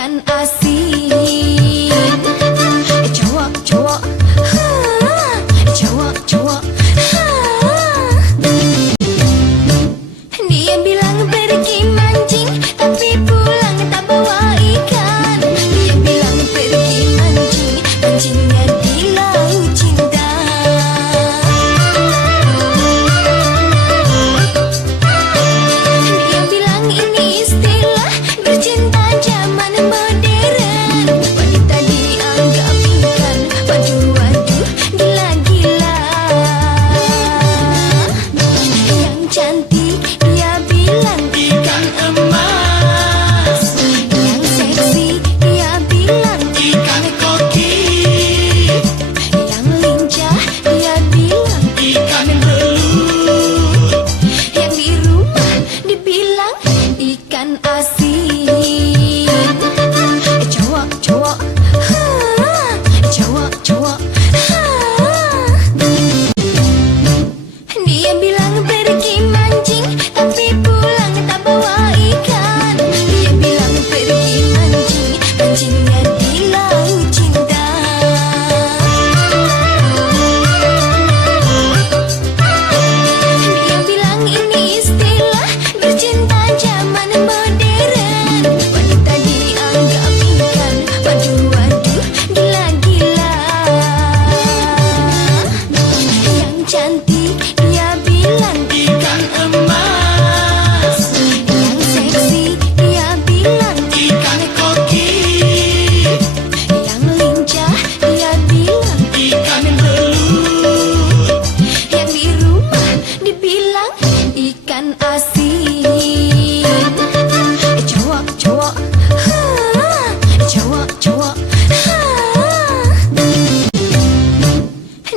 ikan asin. Cowok, cowok, dia bilang pergi mancing, tapi pulang tak bawa ikan. Dia bilang pergi mancing, mancingnya di laut cinta. Dia bilang ini istilah bercinta zaman modern. Wanita dianggap ikan, waduh, gila-gila. Yang cantik dia bilang ikan emas, yang seksi dia bilang ikan koki, yang lincah dia bilang ikan belut, yang di rumah dibilang ikan asin. Cowok, dia bilang pergi mancing, tapi pulang tak bawa ikan. Dia bilang pergi mancing, mancingnya di laut cinta. Dia bilang ini istilah bercinta zaman modern. Wanita dianggap ikan, waduh, gila-gila. Yang cantik dia bilang ikan emas, yang seksi dia bilang ikan koki, yang lincah dia bilang ikan belut, yang di rumah dibilang ikan asin. Cowok,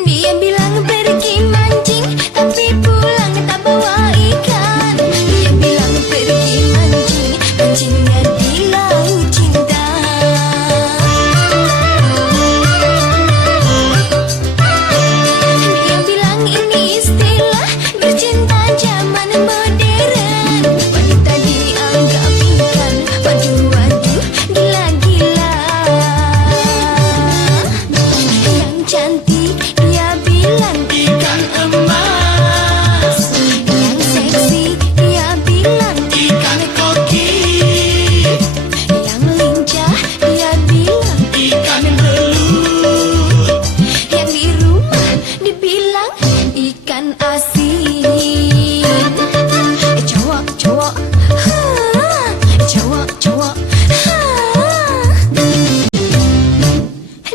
dia bilang pergi mancing, tapi pulang tak bawa ikan. Dia bilang pergi mancing, mancingnya di laut cinta. Dia bilang ini istilah bercinta zaman modern. Wanita dianggap ikan, waduh, gila-gila. Yang cantik dia bilang ikan emas, yang seksi dia bilang ikan koki, yang lincah dia bilang ikan belut, yang di rumah dibilang ikan asin. Cowok,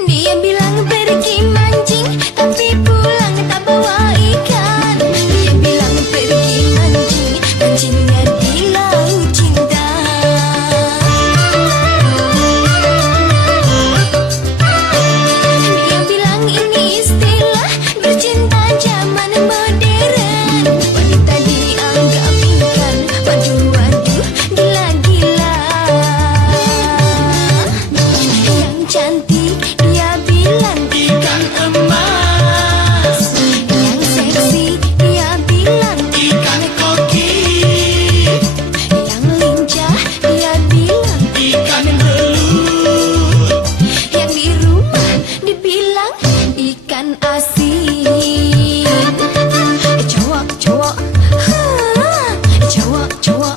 dia bilang pergi mancing, tapi pulang tak bawa ikan. Dia bilang pergi mancing, mancingnya di laut cinta. Dia bilang ini istilah bercinta zaman modern. Wanita dianggap ikan, waduh, gila-gila. Yang cantik dia bilang ikan emas, yang seksi dia bilang ikan koki, yang lincah dia bilang ikan belut, yang di rumah dibilang ikan asin. Cowok,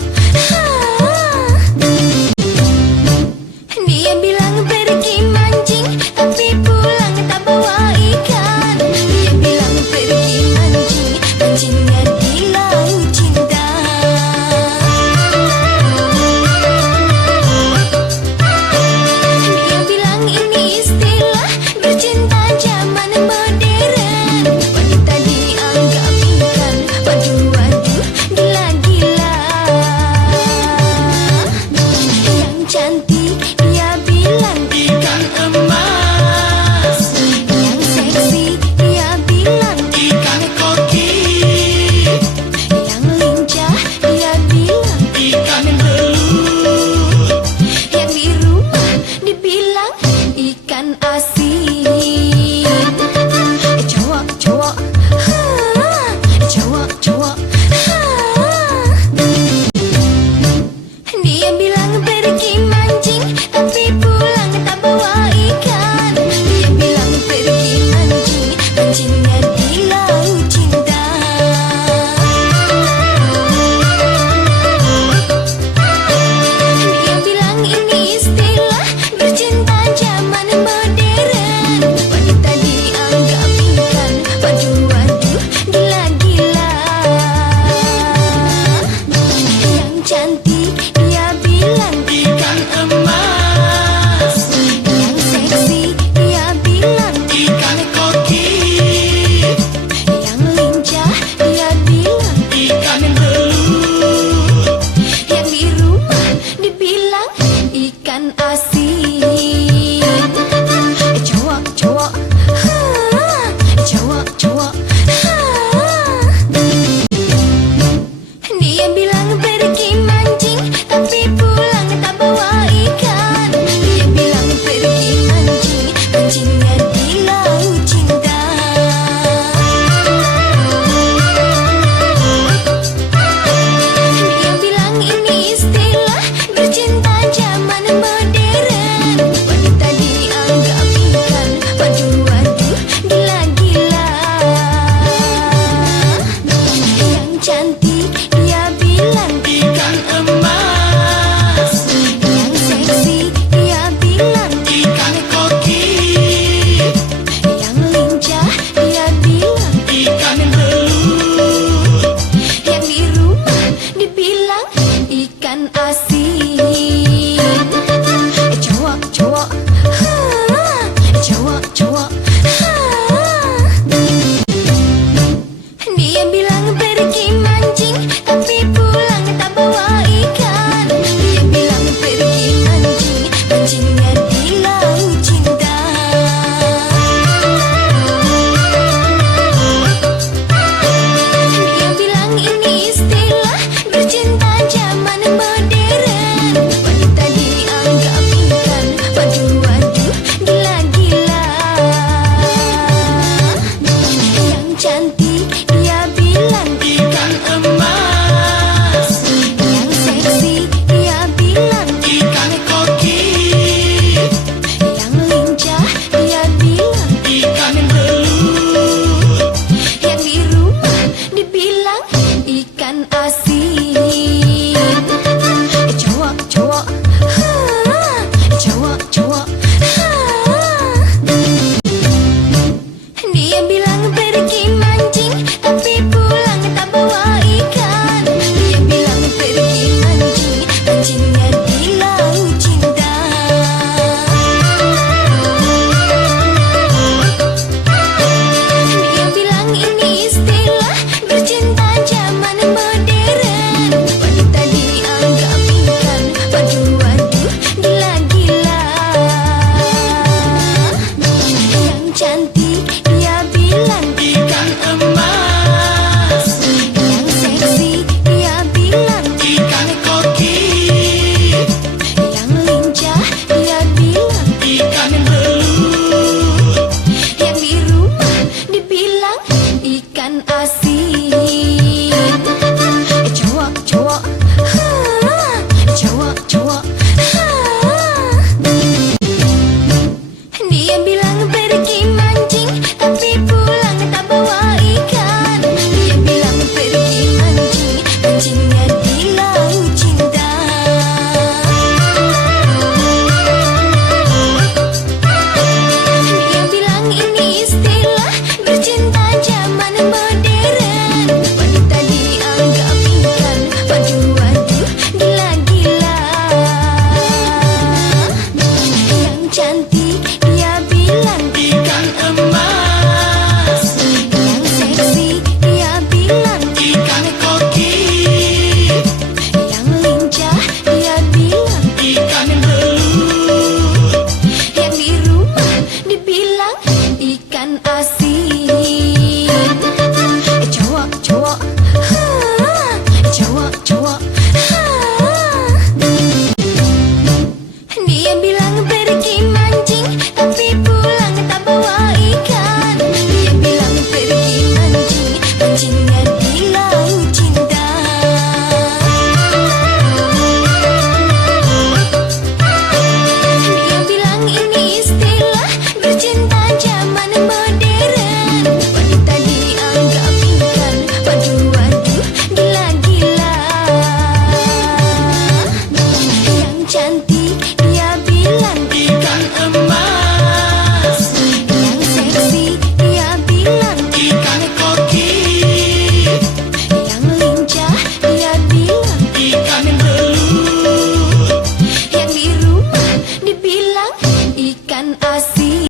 dia bilang pergi mancing, tapi pulang tak bawa ikan. Dia bilang pergi mancing, mancingnya di laut cinta. Dia bilang ini istilah bercinta zaman modern. Wanita dianggap ikan, waduh, gila-gila. Yang cantik dia bilang ikan emas, yang seksi dia bilang ikan koki, yang lincah dia bilang ikan belut, yang di rumah dibilang ikan asin. Cowok, dia bilang pergi mancing, tapi asin. Cowok-cowok, cowok-cowok, dia bilang pergi mancing, tapi pulang tak bawa ikan. Dia bilang pergi mancing, mancingnya di laut cinta. Dia bilang ini istilah bercinta zaman modern. Wanita dianggap ikan, waduh-waduh, gila-gila. Yang cantik dia bilang ikan emas, yang seksi dia bilang ikan koki, yang lincah dia bilang ikan belut, yang di rumah dibilang ikan asin. Cowok-cowok, cowok-cowok, dia bilang pergi mancing, tapi pulang tak bawa ikan. Dia bilang pergi mancing, mancingnya di laut cinta. Dia bilang ini istilah bercinta zaman modern. Wanita dianggap ikan, waduh-waduh, gila-gila. Yang cantik dia bilang ikan emas, yang seksi dia bilang ikan koki, yang lincah dia bilang ikan belut, yang di rumah dibilang ikan asin. Cowok-cowok, cowok-cowok, dia bilang pergi mancing, tapi pulang tak bawa ikan. Dia bilang pergi mancing, mancingnya di laut cinta. Dia bilang ini istilah bercinta zaman modern. Wanita dianggap ikan, waduh-waduh, gila-gila. Yang cantik dia bilang ikan emas, yang seksi dia bilang ikan koki, yang lincah dia bilang ikan belut, yang di rumah dibilang ikan asin. Cowok-cowok, cowok-cowok, dia bilang pergi mancing, tapi pulang tak bawa ikan. Dia bilang pergi mancing, mancingnya di laut cinta. Dia bilang ini istilah bercinta zaman modern. Wanita dianggap ikan, waduh-waduh, gila-gila. Yang cantik dia bilang ikan emas, yang seksi dia bilang ikan koki, yang lincah dia bilang ikan belut, yang di rumah dibilang ikan asin. Cowok-cowok, cowok-cowok, dia bilang pergi